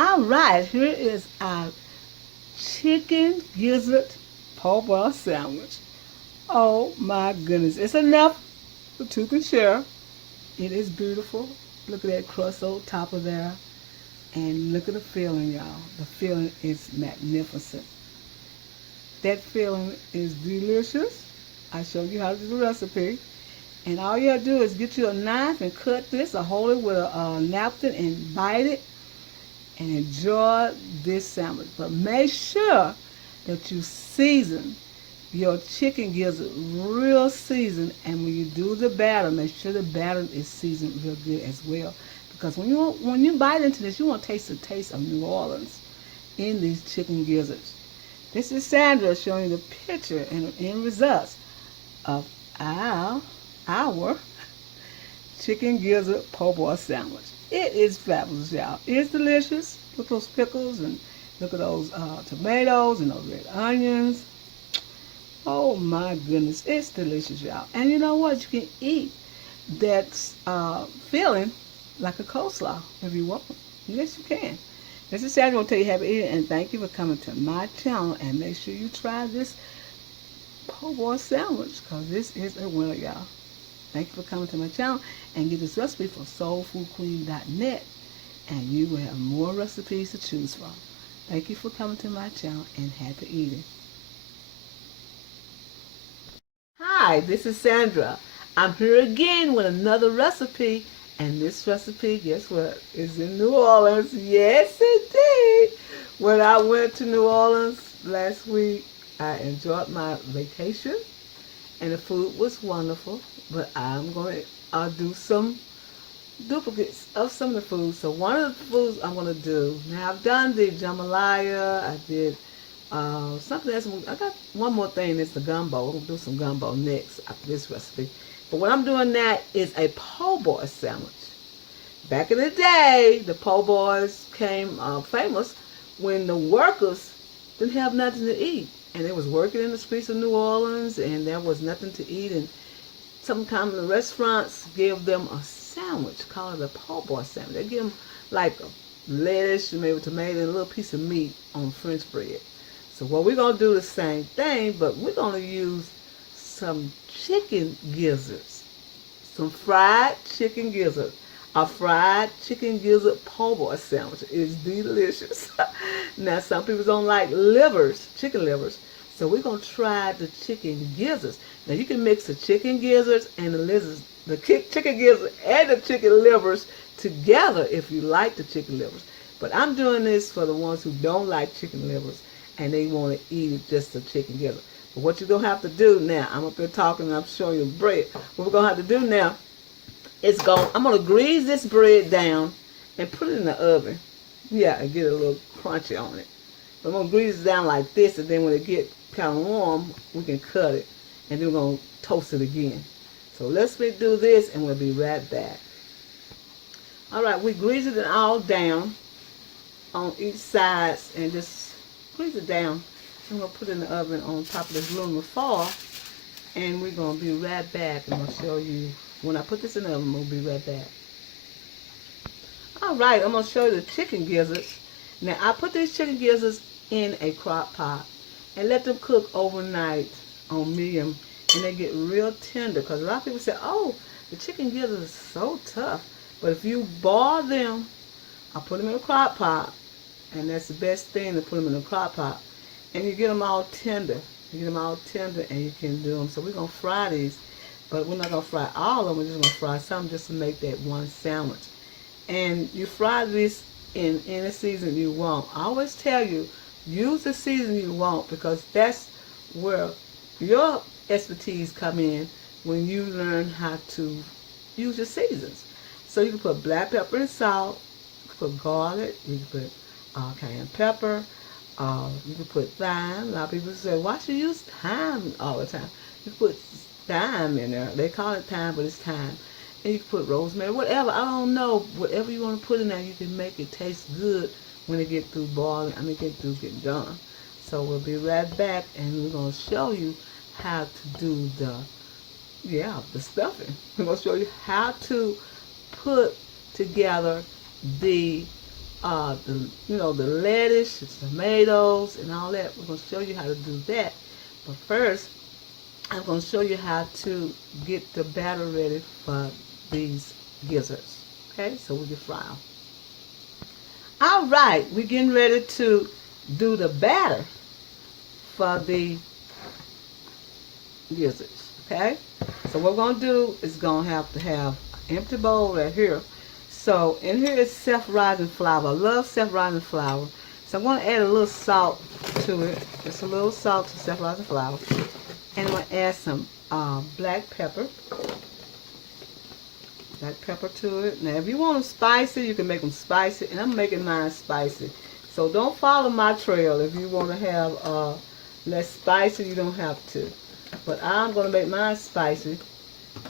All right, here is our chicken gizzard po' boy sandwich. Oh my goodness, it's enough for two can share. It is beautiful. Look at that crust on top of there. And look at the filling, y'all. The filling is magnificent. That filling is delicious. I showed you how to do the recipe. And all you have to do is get you a knife and cut this or hold it with a napkin and bite it and enjoy this sandwich. But make sure that you season your chicken gizzard real seasoned, and when you do the batter, make sure the batter is seasoned real good as well. Because when you bite into this, you want to taste the taste of New Orleans in these chicken gizzards. This is Sandra showing you the picture and end results of our chicken gizzard po' boy sandwich. It is fabulous, y'all. It's delicious. Look at those pickles and look at those tomatoes and those red onions. Oh my goodness, it's delicious, y'all. And you know what? You can eat that filling like a coleslaw if you want. Yes, you can. This is Sandra. I'm going to tell you happy eating, and thank you for coming to my channel. And make sure you try this po' boy sandwich, because this is a winner, y'all. Thank you for coming to my channel, and get this recipe from soulfoodqueen.net, and you will have more recipes to choose from. Thank you for coming to my channel, and happy eating. Hi, this is Sandra. I'm here again with another recipe, and this recipe, guess what, is in New Orleans. Yes, indeed. When I went to New Orleans last week, I enjoyed my vacation, and the food was wonderful. But I'm going to do some duplicates of some of the foods. So one of the foods I'm going to do, now I've done the jambalaya, I did something else. I got one more thing, it's the gumbo. We're going to do some gumbo next after this recipe. But what I'm doing now is a po' boy sandwich. Back in the day, the po' boys came famous when the workers didn't have nothing to eat. And they was working in the streets of New Orleans, and there was nothing to eat. And sometimes the restaurants give them a sandwich called a po' boy sandwich. They give them like a lettuce, maybe tomato, and a little piece of meat on French bread. So what we're going to do the same thing, but we're going to use some chicken gizzards. Some fried chicken gizzards. A fried chicken gizzard po' boy sandwich is delicious. Now some people don't like livers, chicken livers. So we're going to try the chicken gizzards. Now you can mix the chicken gizzards and the lizards, the chicken gizzards and the chicken livers together if you like the chicken livers. But I'm doing this for the ones who don't like chicken livers and they want to eat it just the chicken gizzard. But what you're going to have to do now, I'm up here talking and I'm showing you bread. What we're going to have to do now is I'm going to grease this bread down and put it in the oven. Yeah, and get a little crunchy on it. But I'm going to grease it down like this, and then when it gets kind of warm, we can cut it. And then we're going to toast it again. So let's do this, and we'll be right back. All right, we grease it all down on each side, and just grease it down. I'm going to put it in the oven on top of this aluminum foil, and we're going to be right back. I'm going to show you, when I put this in the oven, we'll be right back. All right, I'm going to show you the chicken gizzards. Now, I put these chicken gizzards in a crock pot and let them cook overnight on medium, and they get real tender. Because a lot of people say, oh, the chicken gizzards are so tough. But if you boil them, I put them in a crock pot, and that's the best thing, to put them in a crock pot. And you get them all tender. You get them all tender, and you can do them. So we're going to fry these, but we're not going to fry all of them. We're just going to fry some just to make that one sandwich. And you fry this in any season you want. I always tell you, use the season you want, because that's where your expertise come in, when you learn how to use your seasons. So you can put black pepper and salt, you can put garlic, you can put cayenne pepper, you can put thyme. A lot of people say, why should you use thyme all the time? You can put thyme in there. They call it thyme, but it's thyme. And you can put rosemary, whatever, I don't know, whatever you want to put in there, you can make it taste good when it get through boiling, get through getting done. So we'll be right back, and we're going to show you how to do the stuffing. We're going to show you how to put together the the lettuce, the tomatoes, and all that. We're going to show you how to do that. But first, I'm going to show you how to get the batter ready for these gizzards. Okay, so we can fry them. All right, we're getting ready to do the batter for the gizzards. Okay, so what we're going to do is going to have an empty bowl right here. So in here is self-rising flour. I love self-rising flour. So I'm going to add a little salt to it. Just a little salt to self-rising flour. And I'm going to add some black pepper. Black pepper to it. Now if you want them spicy, you can make them spicy. And I'm making mine spicy. So don't follow my trail. If you want to have less spicy, you don't have to. But I'm going to make mine spicy.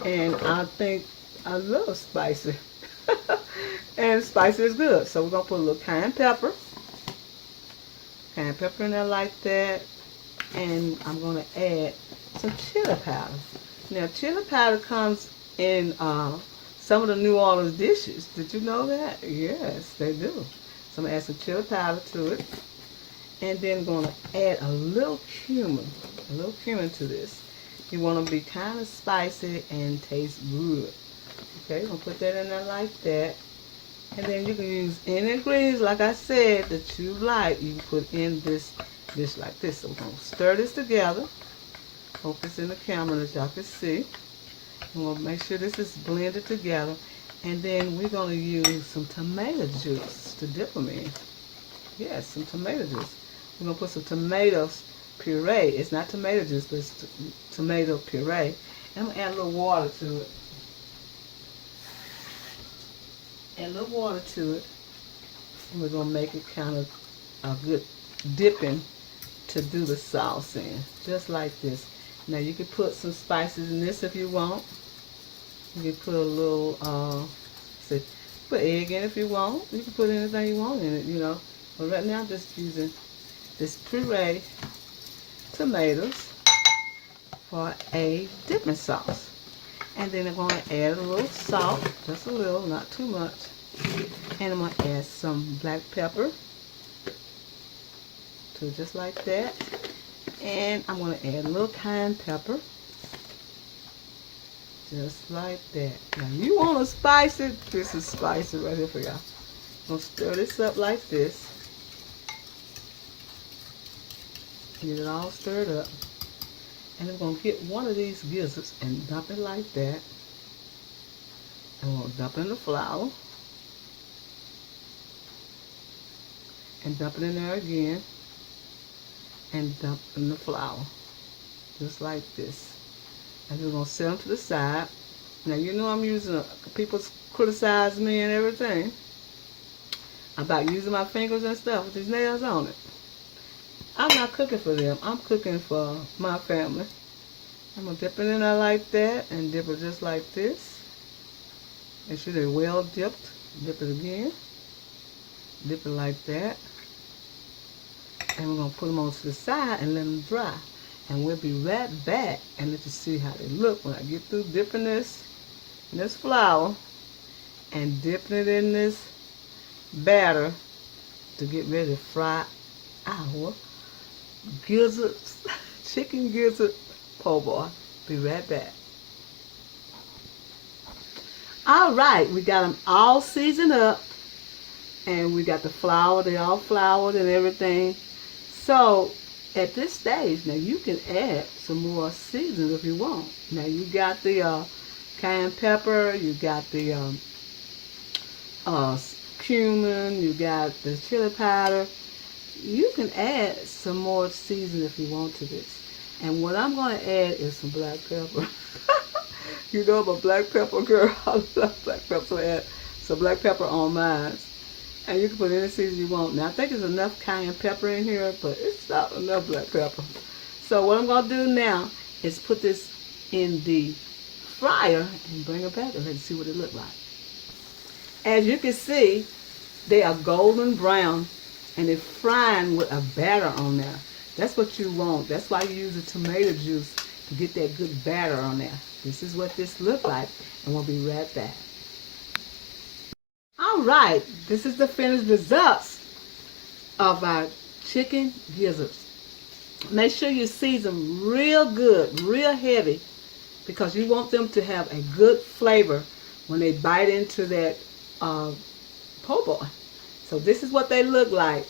And I think I love spicy. And spicy is good. So we're going to put a little cayenne pepper. Cayenne pepper in there like that. And I'm going to add some chili powder. Now chili powder comes in some of the New Orleans dishes. Did you know that? Yes, they do. So I'm going to add some chili powder to it. And then I'm going to add a little cumin. A little cumin to this. You want to be kind of spicy and taste good. Okay, I'm going to put that in there like that. And then you can use any ingredients, like I said, that you like. You can put in this dish like this. So we're going to stir this together. Focus in the camera that y'all can see. And we'll make sure this is blended together. And then we're going to use some tomato juice to dip them in. Yes, some tomato juice. We're going to put some tomatoes puree. It's not tomato juice, but it's tomato puree. And I'm going to add a little water to it. Add a little water to it. And we're going to make it kind of a good dipping to do the sauce in. Just like this. Now you can put some spices in this if you want. You can put a little, put egg in if you want. You can put anything you want in it, you know. But right now I'm just using this puree tomatoes for a dipping sauce. And then I'm going to add a little salt, just a little, not too much. And I'm going to add some black pepper to it just like that. And I'm going to add a little cayenne pepper. Just like that. Now you want to spice it. This is spicy right here for y'all. I'm going to stir this up like this. Get it all stirred up. And I'm going to get one of these gizzards and dump it like that. And we'll dump in the flour. And dump it in there again. And dump in the flour. Just like this. And we're going to set them to the side. Now you know I'm using, people criticize me and everything about using my fingers and stuff with these nails on it. I'm not cooking for them. I'm cooking for my family. I'm going to dip it in there like that and dip it just like this. Make sure they're well dipped. Dip it again. Dip it like that. And we're going to put them on to the side and let them dry. And we'll be right back and let you see how they look when I get through dipping this in this flour and dipping it in this batter to get ready to fry our gizzards, chicken gizzard po' boy. Be right back. All right, we got them all seasoned up and we got the flour, they all floured and everything. So at this stage, now you can add some more seasoning if you want. Now you got the cayenne pepper, you got the cumin, you got the chili powder. You can add some more seasoning if you want to this. And what I'm going to add is some black pepper. You know I'm a black pepper girl. I love black pepper. So I add some black pepper on mine. And you can put any season you want. Now I think there's enough cayenne pepper in here, but it's not enough black pepper. So what I'm going to do now is put this in the fryer and bring it back and let's see what it looks like. As you can see, they are golden brown and they're frying with a batter on there. That's what you want. That's why you use the tomato juice to get that good batter on there. This is what this looks like, and we'll be right back. All right, this is the finished results of our chicken gizzards. Make sure you season real good, real heavy, because you want them to have a good flavor when they bite into that po' boy. So this is what they look like,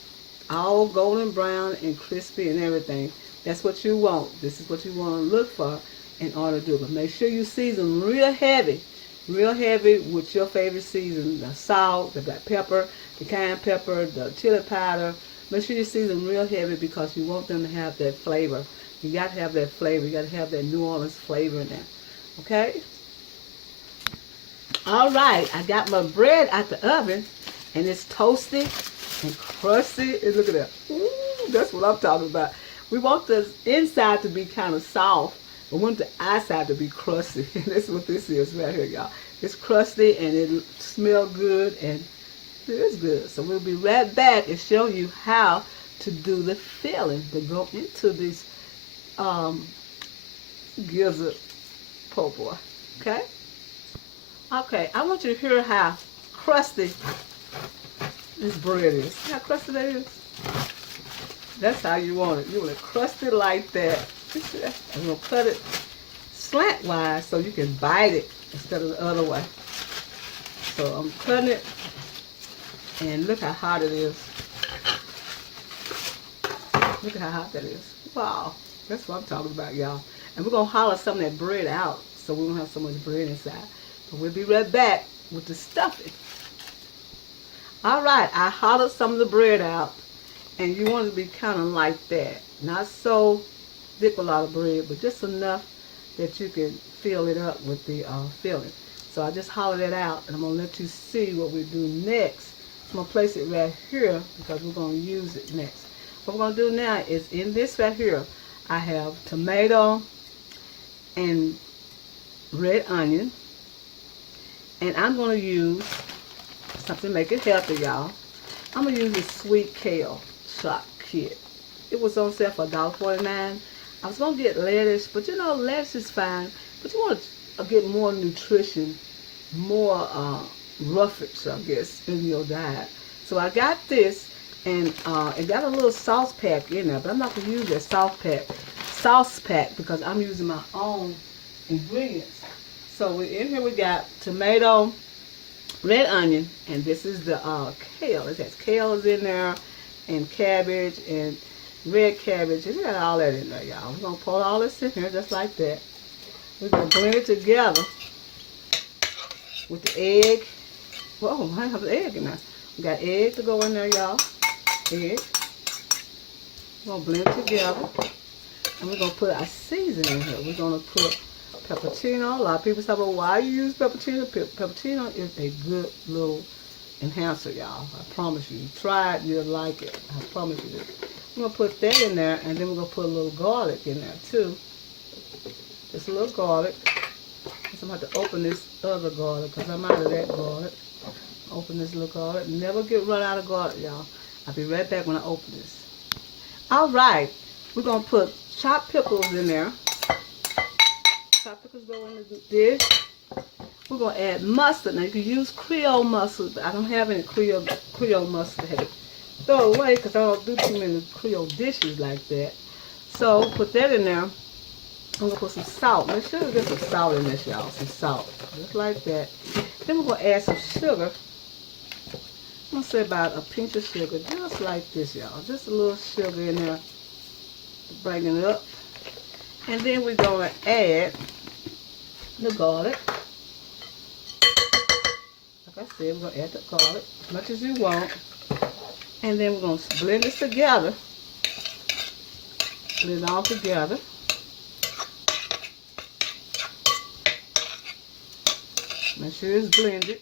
all golden brown and crispy and everything. That's what you want. This is what you want to look for in order to do it. But make sure you season real heavy with your favorite season, the salt, the black pepper, the cayenne pepper, the chili powder. Make sure you season real heavy because you want them to have that flavor. You got to have that flavor. You got to have that New Orleans flavor in there. Okay? All right. I got my bread out the oven, and it's toasty and crusty. And look at that. Ooh, that's what I'm talking about. We want the inside to be kind of soft, but we want the outside to be crusty. And that's what this is right here, y'all. It's crusty, and it smells good, and it is good. So we'll be right back and show you how to do the filling to go into these gizzard po' boy. Okay? Okay, I want you to hear how crusty this bread is. See how crusty that is? That's how you want it. You want it crusty like that. I'm going to cut it slantwise so you can bite it instead of the other way. So I'm cutting it, and look how hot it is. Look at how hot that is. Wow. That's what I'm talking about, y'all. And we're going to hollow some of that bread out so we don't have so much bread inside. But we'll be right back with the stuffing. All right, I hollowed some of the bread out, and you want it to be kind of like that. Not so thick a lot of bread, but just enough that you can fill it up with the filling. So I just hollowed it out, and I'm going to let you see what we do next. I'm going to place it right here because we're going to use it next. What we're going to do now is in this right here, I have tomato and red onion. And I'm going to use something to make it healthy, y'all. I'm going to use this sweet kale shot kit. It was on sale for $1.49. I was going to get lettuce, but you know, lettuce is fine. But you want to get more nutrition, more roughage, I guess, in your diet. So I got this, and it got a little sauce pack in there, but I'm not going to use that sauce pack because I'm using my own ingredients. So in here we got tomato, red onion, and this is the kale. It has kales in there, and cabbage, and red cabbage. It got all that in there, y'all. We're going to pour all this in here just like that. We're going to blend it together with the egg. Whoa, I have the egg in there. We got egg to go in there, y'all. Egg. We're going to blend it together. And we're going to put our seasoning in here. We're going to put pepperino. A lot of people say, well, why you use pepperino? Pepperino is a good little enhancer, y'all. I promise you. Try it, you'll like it. I promise you this. I'm going to put that in there, and then we're going to put a little garlic in there, too. Just a little garlic. So I'm going to have to open this other garlic, because I'm out of that garlic. Open this little garlic. Never run out of garlic, y'all. I'll be right back when I open this. All right. We're going to put chopped pickles in there. Chopped pickles go in the dish. We're going to add mustard. Now, you can use Creole mustard, but I don't have any Creole mustard. I had to throw it away because I don't do too many Creole dishes like that. So, put that in there. I'm going to put some salt. Make sure there's some salt in this, y'all. Some salt. Just like that. Then we're going to add some sugar. I'm going to say about a pinch of sugar. Just like this, y'all. Just a little sugar in there to bring it up. And then we're going to add the garlic. Like I said, we're going to add the garlic as much as you want. And then we're going to blend this together. Blend it all together. Make sure it's blended.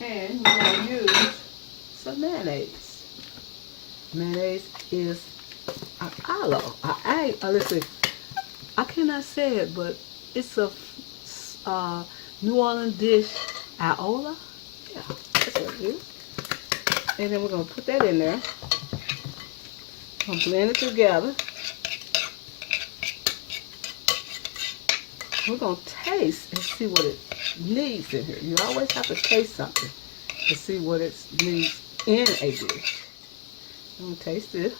And we're going to use some mayonnaise. Mayonnaise is let's see. I cannot say it, but it's a New Orleans dish, Iola. Yeah, that's what it is. And then we're going to put that in there. We'll blend it together. we're going to taste and see what it needs in here. You always have to taste something to see what it needs in a dish. I'm going to taste it.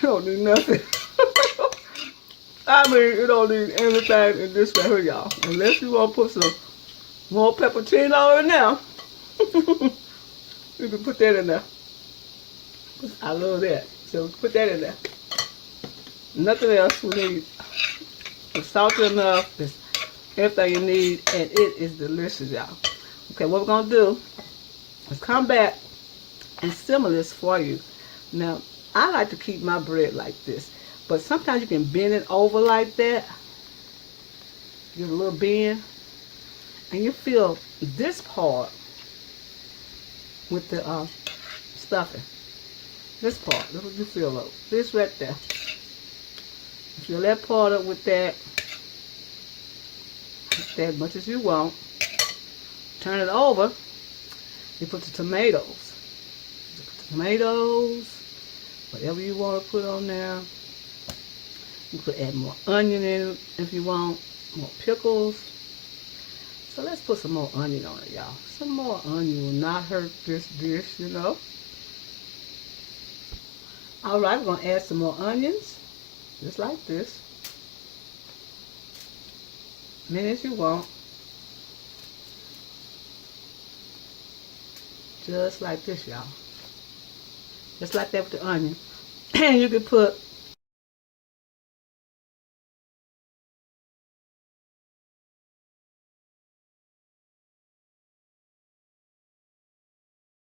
You don't need nothing. I mean, you don't need anything in this right here, y'all. Unless you want to put some more pepperino in there. You can put that in there. I love that. So put that in there. Nothing else we need. It's salty enough. It's everything you need, and it is delicious, y'all. Okay, what we're gonna do is come back and simmer this for you. Now, I like to keep my bread like this, but sometimes you can bend it over like that. Give it a little bend, and you feel this part with the stuffing. This part, that's what you feel like. This right there. Fill that part up with that as much as you want. Turn it over. You put the tomatoes. You put the tomatoes, whatever you want to put on there. You could add more onion in if you want, more pickles. So let's put some more onion on it, y'all. Some more onion will not hurt this dish, you know. Alright, we're going to add some more onions. Just like this. Many as you want. Just like this, y'all. Just like that with the onion. And you can put